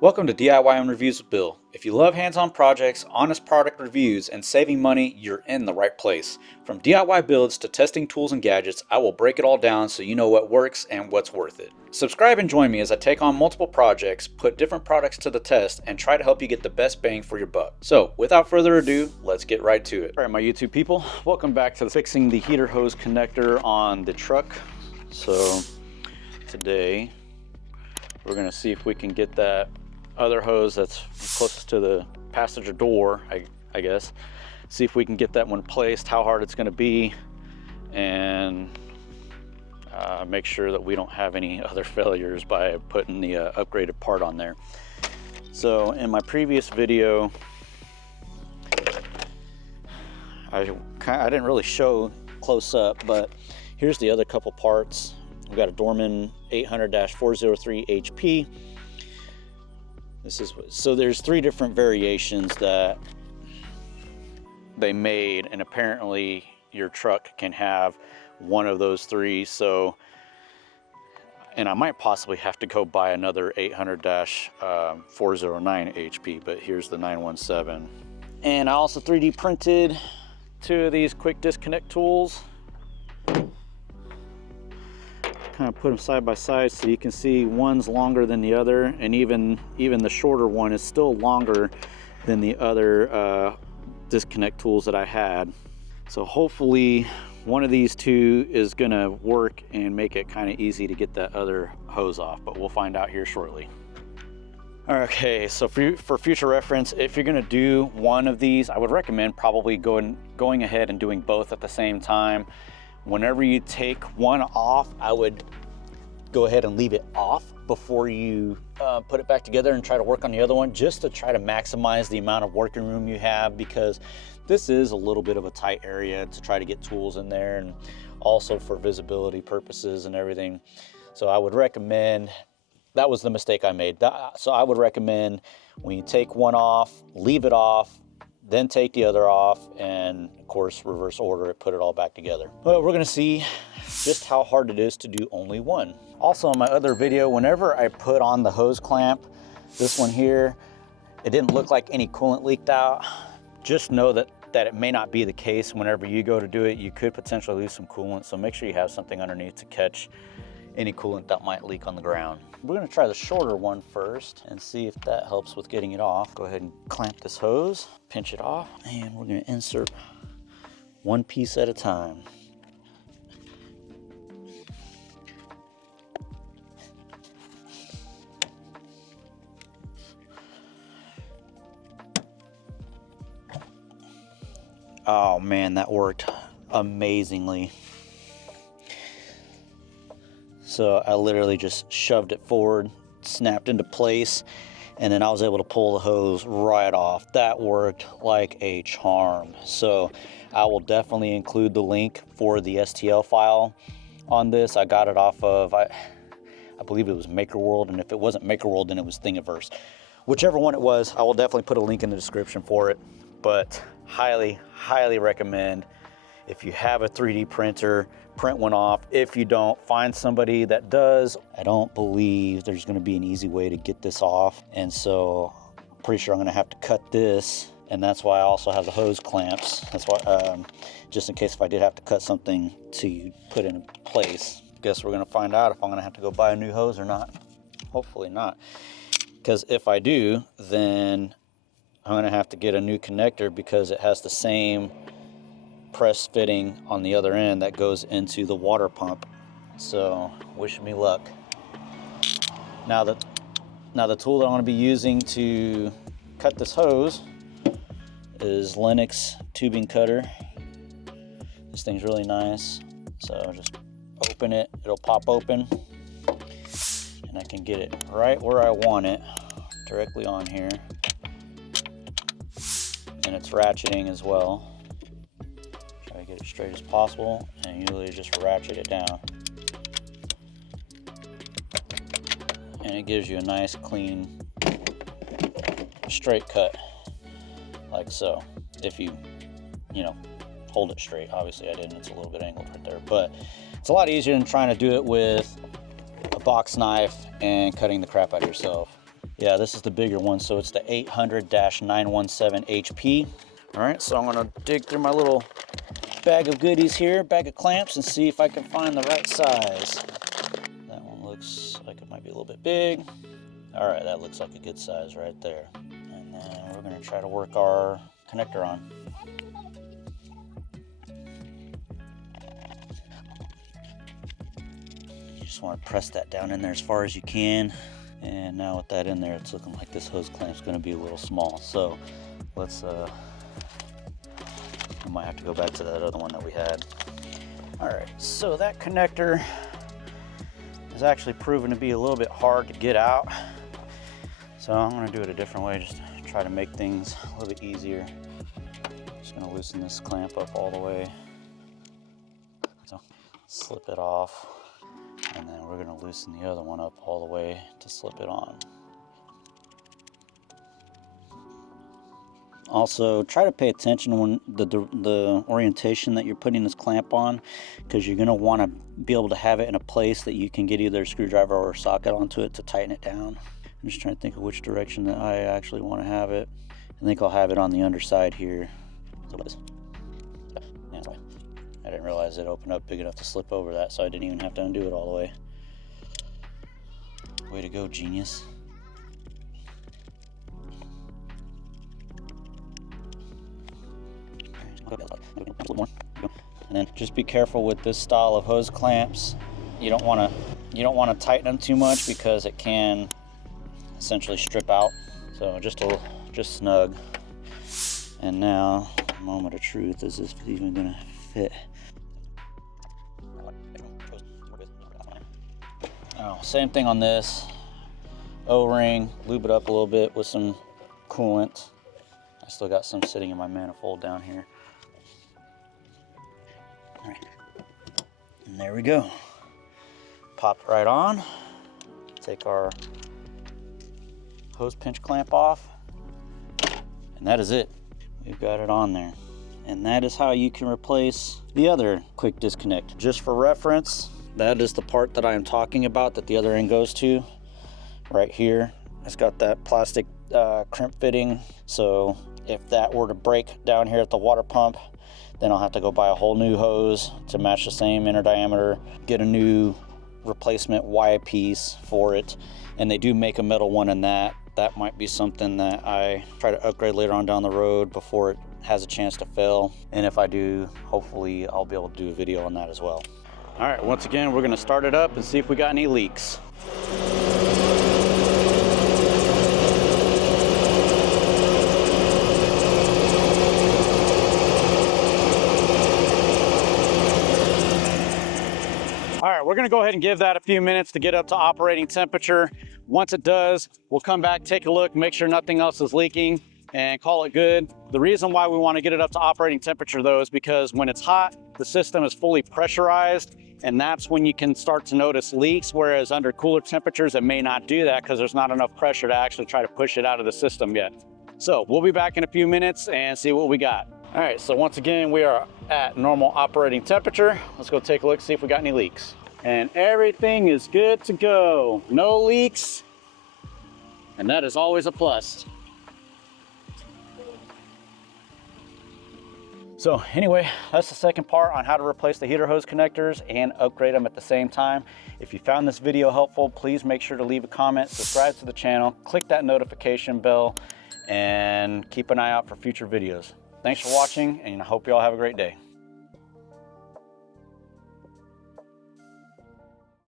Welcome to DIY and Reviews with Bill. If you love hands-on projects, honest product reviews, and saving money, you're in the right place. From DIY builds to testing tools and gadgets, I will break it all down so you know what works and what's worth it. Subscribe and join me as I take on multiple projects, put different products to the test, and try to help you get the best bang for your buck. So, without further ado, let's get right to it. All right, my YouTube people, welcome back to fixing the heater hose connector on the truck. So, today, we're gonna see if we can get that other hose that's closest to the passenger door, I guess. See if we can get that one placed, how hard it's going to be, and make sure that we don't have any other failures by putting the upgraded part on there. So in my previous video, I didn't really show close up, but here's the other couple parts. We've got a Dorman 800-403 HP. So there's three different variations that they made, and apparently your truck can have one of those three. So, and I might possibly have to go buy another 800-409 HP, but here's the 917. And I also 3D printed two of these quick disconnect tools. Kind of put them side by side so you can see one's longer than the other, and even the shorter one is still longer than the other disconnect tools that I had. So hopefully one of these two is gonna work and make it kind of easy to get that other hose off, but we'll find out here shortly. Okay, so for future reference, if you're gonna do one of these, I would recommend probably going ahead and doing both at the same time. Whenever you take one off, I would go ahead and leave it off before you put it back together and try to work on the other one, just to try to maximize the amount of working room you have, because this is a little bit of a tight area to try to get tools in there, and also for visibility purposes and everything. So I would recommend, that was the mistake I made. So I would recommend when you take one off, leave it off, then take the other off, and of course reverse order it, put it all back together. But we're gonna see just how hard it is to do only one. Also, in my other video, whenever I put on the hose clamp, this one here, it didn't look like any coolant leaked out. Just know that it may not be the case. Whenever you go to do it, you could potentially lose some coolant, so make sure you have something underneath to catch any coolant that might leak on the ground. We're gonna try the shorter one first and see if that helps with getting it off. Go ahead and clamp this hose, pinch it off, and we're gonna insert one piece at a time. Oh man, that worked amazingly. So I literally just shoved it forward, snapped into place, and then I was able to pull the hose right off. That worked like a charm. So I will definitely include the link for the STL file on this. I got it off of, I believe it was MakerWorld, and if it wasn't MakerWorld, then it was Thingiverse. Whichever one it was, I will definitely put a link in the description for it. But highly, highly recommend, if you have a 3D printer, print one off. If you don't, find somebody that does. I don't believe there's gonna be an easy way to get this off. And so I'm pretty sure I'm gonna have to cut this. And that's why I also have the hose clamps. That's why, just in case if I did have to cut something to put in place. Guess we're gonna find out if I'm gonna have to go buy a new hose or not. Hopefully not. Because if I do, then I'm gonna have to get a new connector, because it has the same press fitting on the other end that goes into the water pump. So wish me luck. Now the tool that I'm going to be using to cut this hose is Lennox tubing cutter. This thing's really nice. So just open it, it'll pop open, and I can get it right where I want it, directly on here. And it's ratcheting as well. Try to get it straight as possible, and you literally just ratchet it down. And it gives you a nice, clean, straight cut, like so. If you hold it straight. Obviously I didn't, it's a little bit angled right there, but it's a lot easier than trying to do it with a box knife and cutting the crap out of yourself. Yeah, this is the bigger one, so it's the 800-917 HP. All right, so I'm gonna dig through my little bag of goodies here, bag of clamps, and see if I can find the right size. That one looks like it might be a little bit big. All right, that looks like a good size right there. And then we're gonna try to work our connector on. You just wanna press that down in there as far as you can. And now with that in there, it's looking like this hose clamp's gonna be a little small. So let's, I might have to go back to that other one that we had. All right, so that connector is actually proven to be a little bit hard to get out. So I'm gonna do it a different way, just to try to make things a little bit easier. Just gonna loosen this clamp up all the way. So slip it off. And then we're gonna loosen the other one up all the way to slip it on. Also, try to pay attention when the orientation that you're putting this clamp on, because you're gonna wanna be able to have it in a place that you can get either a screwdriver or a socket onto it to tighten it down. I'm just trying to think of which direction that I actually wanna have it. I think I'll have it on the underside here. I didn't realize it opened up big enough to slip over that, so I didn't even have to undo it all the way. Way to go, genius. And then just be careful with this style of hose clamps. You don't want to tighten them too much, because it can essentially strip out. So just snug. And now, moment of truth, is this even gonna fit? Oh, same thing on this. O-ring, lube it up a little bit with some coolant. I still got some sitting in my manifold down here. All right, and there we go. Popped right on. Take our hose pinch clamp off, and that is it. We've got it on there. And that is how you can replace the other quick disconnect. Just for reference, that is the part that I am talking about that the other end goes to. Right here, it's got that plastic crimp fitting. So if that were to break down here at the water pump, then I'll have to go buy a whole new hose to match the same inner diameter, get a new replacement Y piece for it. And they do make a metal one in that. That might be something that I try to upgrade later on down the road before it has a chance to fail. And if I do, hopefully I'll be able to do a video on that as well. All right, once again, we're gonna start it up and see if we got any leaks. All right, we're gonna go ahead and give that a few minutes to get up to operating temperature. Once it does, we'll come back, take a look, make sure nothing else is leaking, and call it good. The reason why we wanna get it up to operating temperature though is because when it's hot, the system is fully pressurized, and that's when you can start to notice leaks, whereas under cooler temperatures, it may not do that because there's not enough pressure to actually try to push it out of the system yet. So we'll be back in a few minutes and see what we got. All right, so once again, we are at normal operating temperature. Let's go take a look, see if we got any leaks. And everything is good to go. No leaks, and that is always a plus. So anyway, that's the second part on how to replace the heater hose connectors and upgrade them at the same time. If you found this video helpful, please make sure to leave a comment, subscribe to the channel, click that notification bell, and keep an eye out for future videos. Thanks for watching, and I hope you all have a great day.